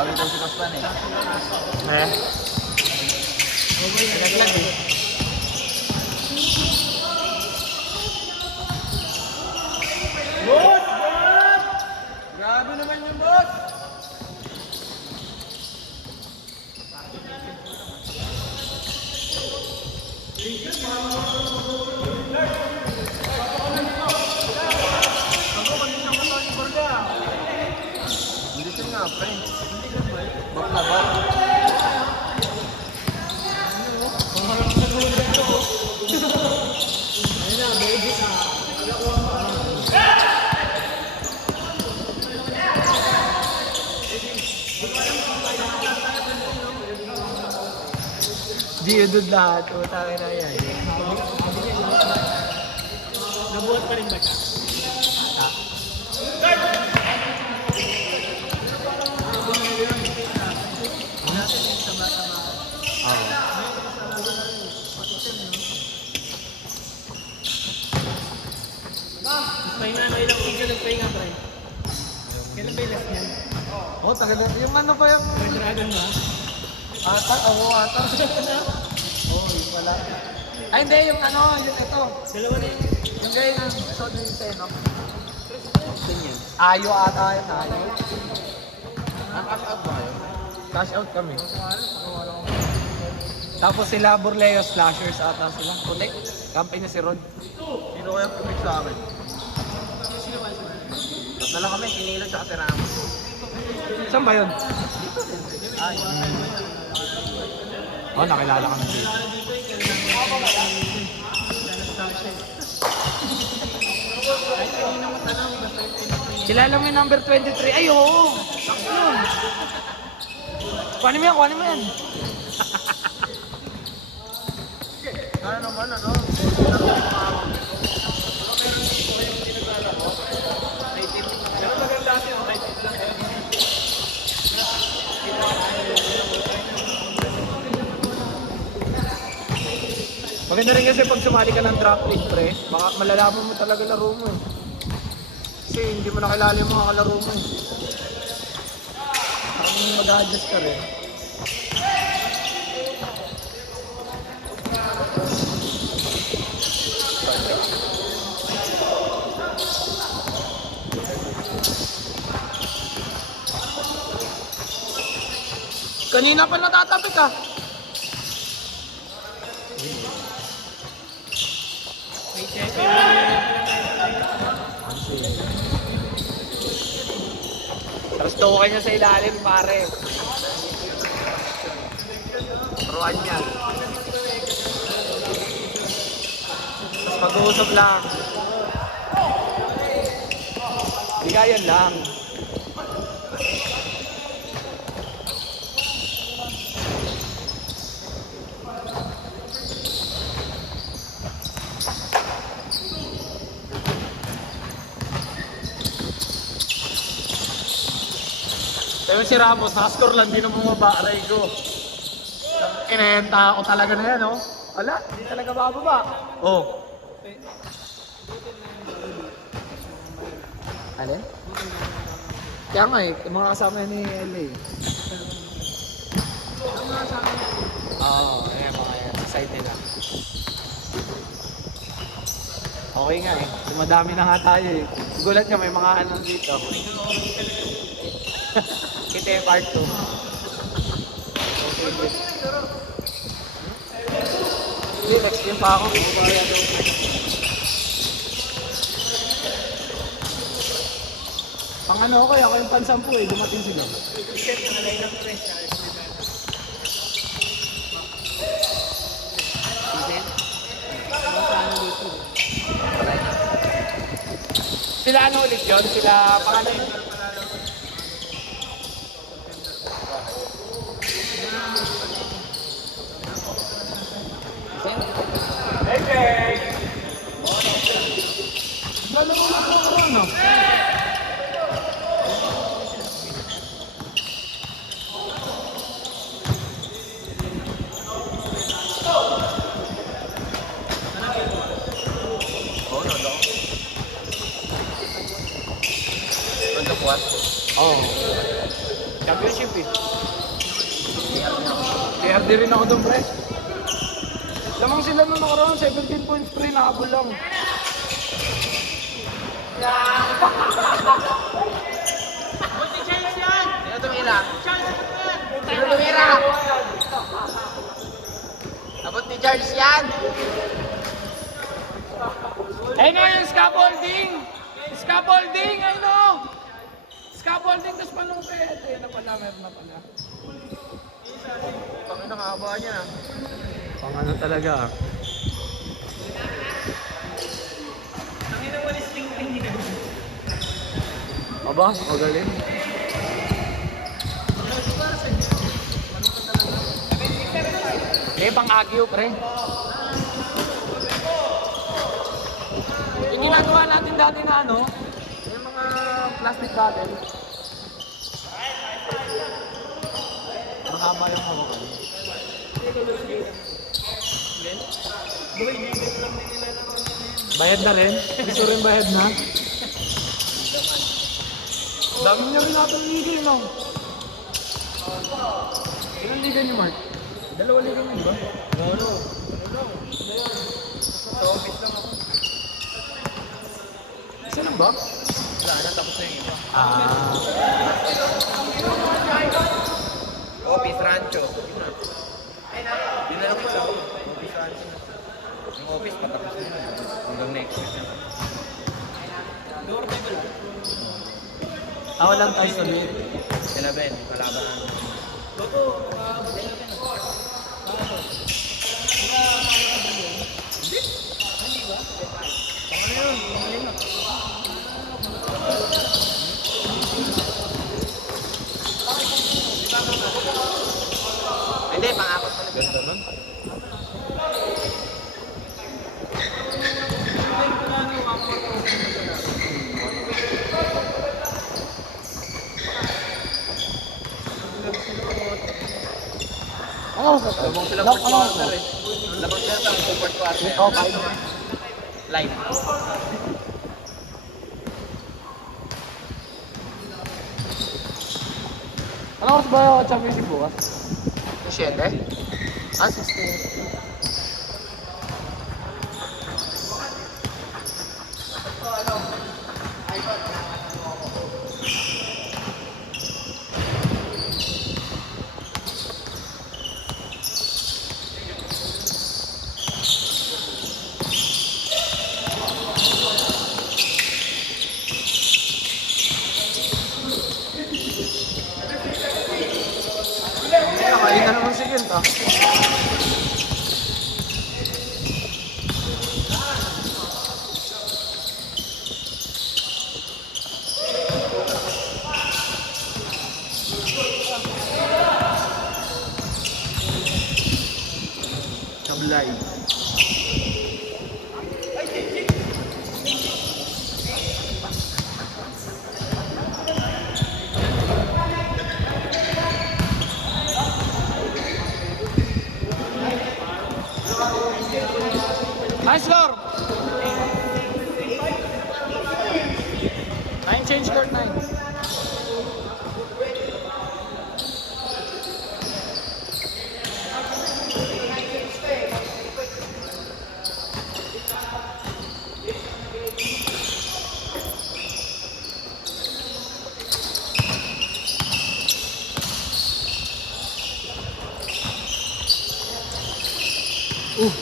Bawi daw si Kaspan eh. Eh? Pinaglag eh. Boss! Boss! Grabe naman yung boss! Hindi siya nga, pre. Bakla ba? Gio doon lahat. Utangin na yan. Nabuhat pa rin ba siya? Pahinga na ilang video nagpahinga pa rin. Kailan ba yung last niyan? Oh, tagal na. Yung ano pa yung... Red Dragon ba? Ata? Oo, ata. Oo, yung wala. Ay, hindi. Yung ano, yung ito. Dalawa na yun. Yung gaya ng episode ng Seno. Ganyan. Ayo ata yun, ayo. Ang cash out ba kayo? Cash out kami. Tapos sila Borleo Slashers ata sila. Kulik. Campaign na si Rod. Sino kaya pumik sa akin? Tatlo lang kami, Kinilo tsaka si Ramos. Saan ba yun? Ay, Oh, nakilala kami dito. Kilala mo yung number 23? Ay, oo! Sakto yun! Kuhanin mo yan, kuhanin mo yan! kaya naman ano? Pero maganda kasi yung right lang. Maganda rin kasi pag sumali ka ng drop league, pre, baka malalaman mo talaga laro mo eh. Kasi hindi mo nakilala yung mga kalaro mo eh. Parang mag-adjust ka rin. Kanina pa natatapik ah. May check. Tapos tukay niya sa ilalim, pare. Turuan niya. Tapos mag-uusap lang. Bigayan lang. Sabi si Ramos, nakascore lang, di na bumaba, aray ko. Kinenta ako talaga na yan, oh. Wala, di talaga bababa. Oh. Alin? Kaya nga eh, yung mga kasama ni LA. Oo, ayan mga yan, side nila. Okay nga eh, dumadami na nga tayo eh. Gulat ka, may mga ano dito. Kita yung part 2. Hindi, next game pa ako. Pang ano ko, ako yung pansampu eh, dumating sila. Sila ano ulit yun? Sila pangalan yun? Dalawa na ako ano? Oo. Championship eh. KRD rin ako doon, pre. Lamang sila nung nakaraan, 17 points, pre, nakahabol lang. Sino tumira? Sino tumira? Abot ni Charles yan! Ayun na yung scaffolding! Scaffolding, ayun o! Scaffolding, tapos panungkit. Ayun na pala, meron na pala. Pang nakahaba niya. Pang ano talaga. Aba, magaling. Pang agyo, pre. Yung ginagawa natin dati na ano, yung mga plastic bottle. Mahaba yung hawak. Bayad na rin? Gusto rin bayad na? Dami niya rin natin liga yun, no? Ilang liga niyo, Mark? Dalawa liga niyo, ba? Ano? Sa office lang ako. Isa lang ba? Wala na, tapos na yung iba. Office Rancho. Yun na lang pala. Office Rancho. Yung office patapos na yun. Hanggang next week na. Walang tayo sa liit. 11, kalaban namin. Hindi, pang-apat pa na ganda nun. Ano sa Labang sila fourth quarter eh. Labang sila sa fourth quarter. Oh, five. Live. Ano oras ba yung championship bukas? 7? 16. Nakain na naman si Kent, ah. Sablay. Nice score! 9 change court 9.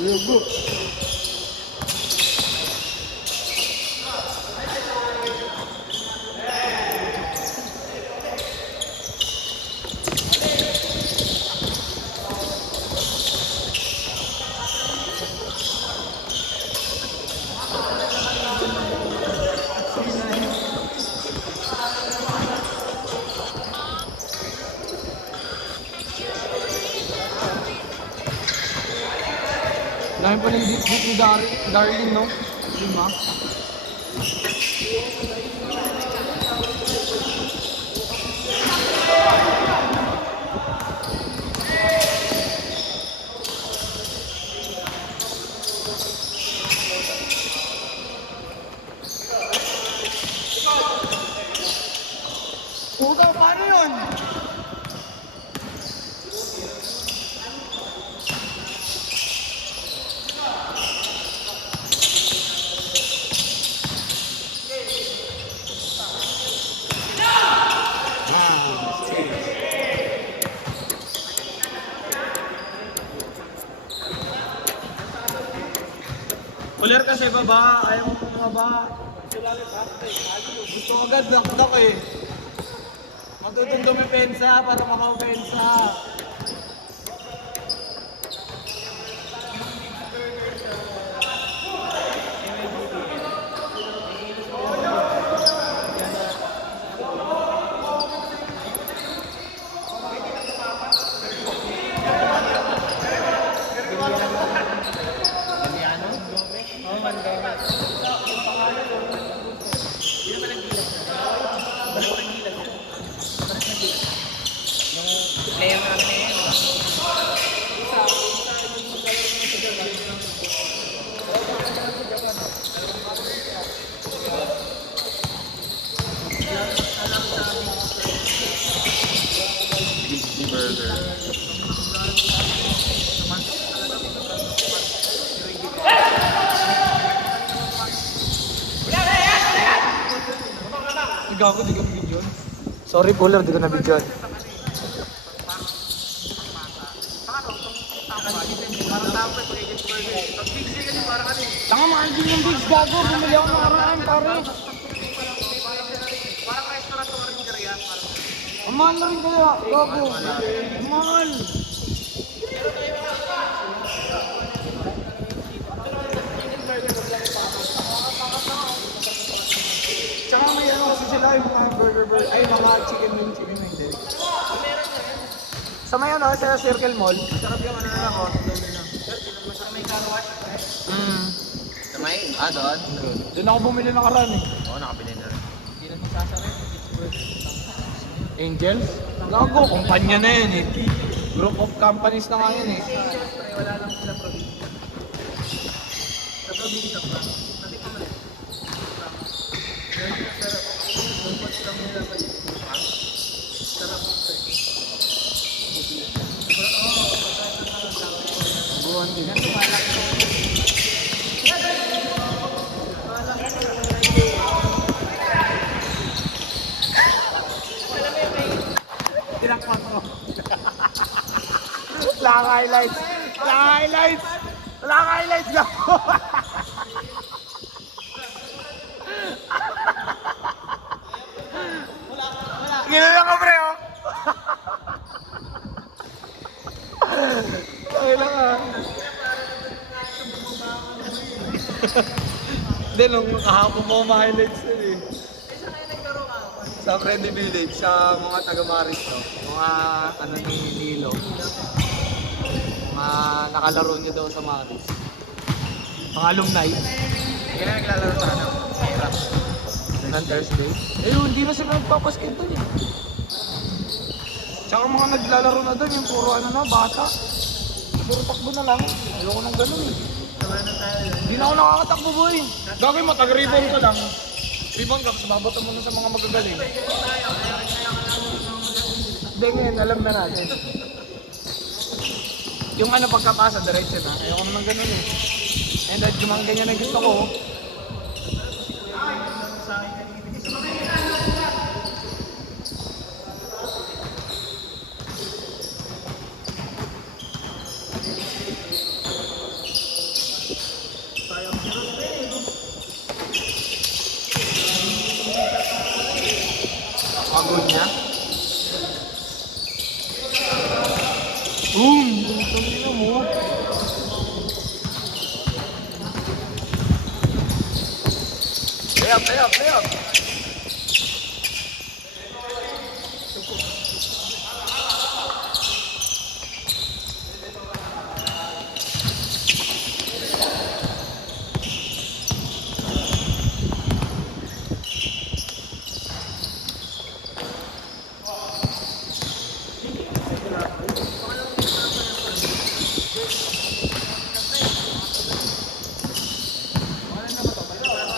Go. Dahil pa ng deep ni Darling, no? Lima. Puta, paano yun? sa ibaba, ayaw mo bumaba. Gusto ko agad dakdak eh. Matutong dumipensa para makapensa. Player namin na yan. Burger. Gago, di ka video. Sorry, Puller, di ko na video. Tanga mga hindi ng bigs, gago. Bumili ako ng araan, pare. Ang mahal na rin kaya, gago. Ang mahal. Tsaka may ano kasi sila yung mga burger, ay mga chicken wing hindi. Sa may ano, sa Circle Mall. Sarap yung ano na ako. Sa may car wash. Sa may? Doon? Doon ako bumili ng karan eh. Oo, nakabili na rin. Hindi na magsasarap. Angels? Gago, kumpanya na yun eh. Group of companies na nga yun eh. Wala lang sila probinsya. Sa probinsya pa. Pati pa mali. Buwan din. Tinang 4. Lang highlights. Lang highlights. Lang highlights lang. Ginala ka, pre, oh. Kailan ka? Hindi, nung kahapon mo ma-highlights yun eh. Sa Freddy Village, sa mga taga-Maris to. Mga ano ni Lilo. Mga nakalaro niya daw sa Maris. Mga alumni. Hindi na naglalaro sa ano. Hirap. Ng Thursday. Eh, hindi na sila nagpapasketball eh. Tsaka mga naglalaro na doon, yung puro ano na, bata. Puro takbo na lang. Ayoko nang ganun eh. Hindi na ako nakakatakbo, boy. Gagawin mo, tag-rebound ka lang. Rebound ka, tapos babata mo na sa mga magagaling. Hindi ngayon, alam na natin. Yung ano, pagkapasa, diretso na. Ayoko naman ganun eh. And at yung mga ganyan na gusto ko, pagod niya. Ito mo. Play up.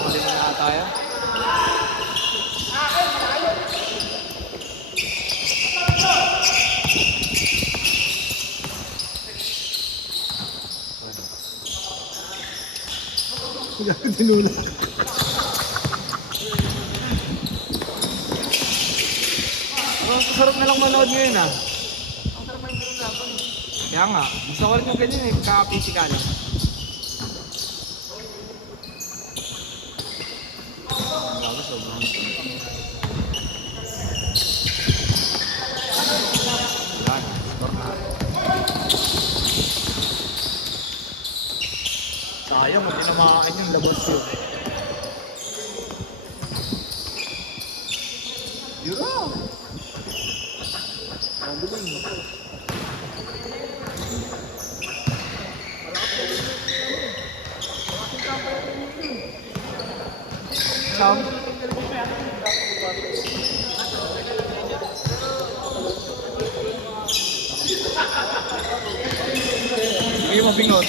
Huli na tayo. Tinula. Ang sarap na lang manood ngayon ah. Ang sarap ang gano'n laban. Kaya nga, gusto ko rin yung ganyan eh, pagka-physical. Sobrang. Yan, score na. Sayang, hindi tinamaan yung labas yun. Yura! Ang galing. Sam? Hindi mabingot.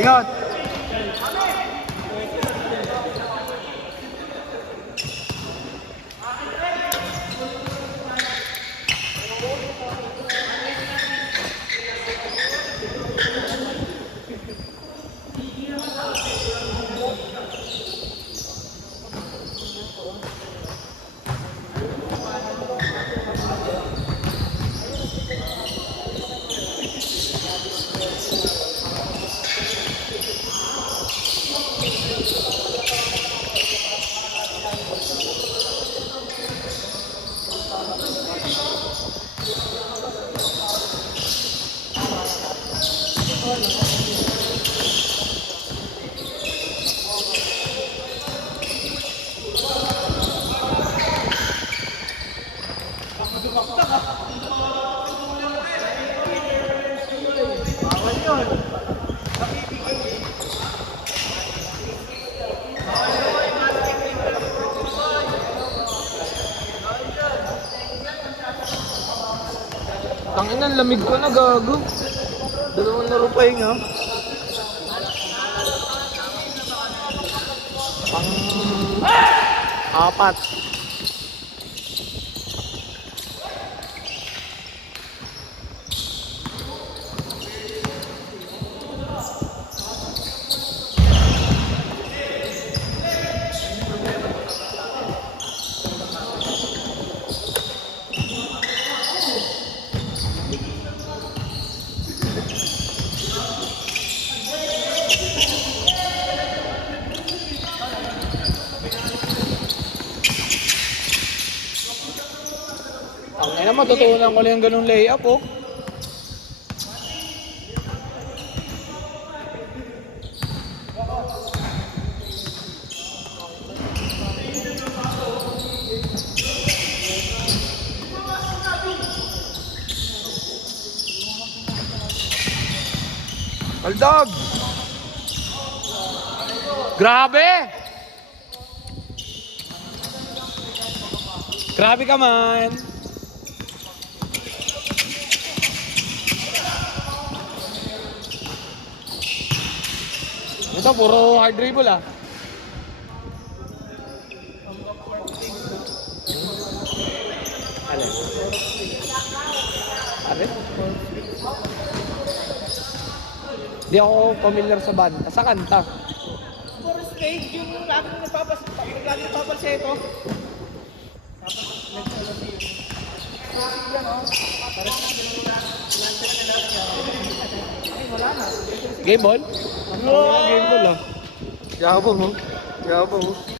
Bingot! Tanginan, lamig ko na, gago. Dalawang laro pa yun, ha? Apat. Ang ina, matutunan ko lang yung ganung layup, oh. Aldog! Grabe! Grabe ka man! Ito, puro hard dribble, ah. Alin? Alin? Di ako familiar sa banda. Sa kanta. Puro stage yung laging nagpapaseto. Game ball? Game ball, ah. Yabo mo. Yabo mo.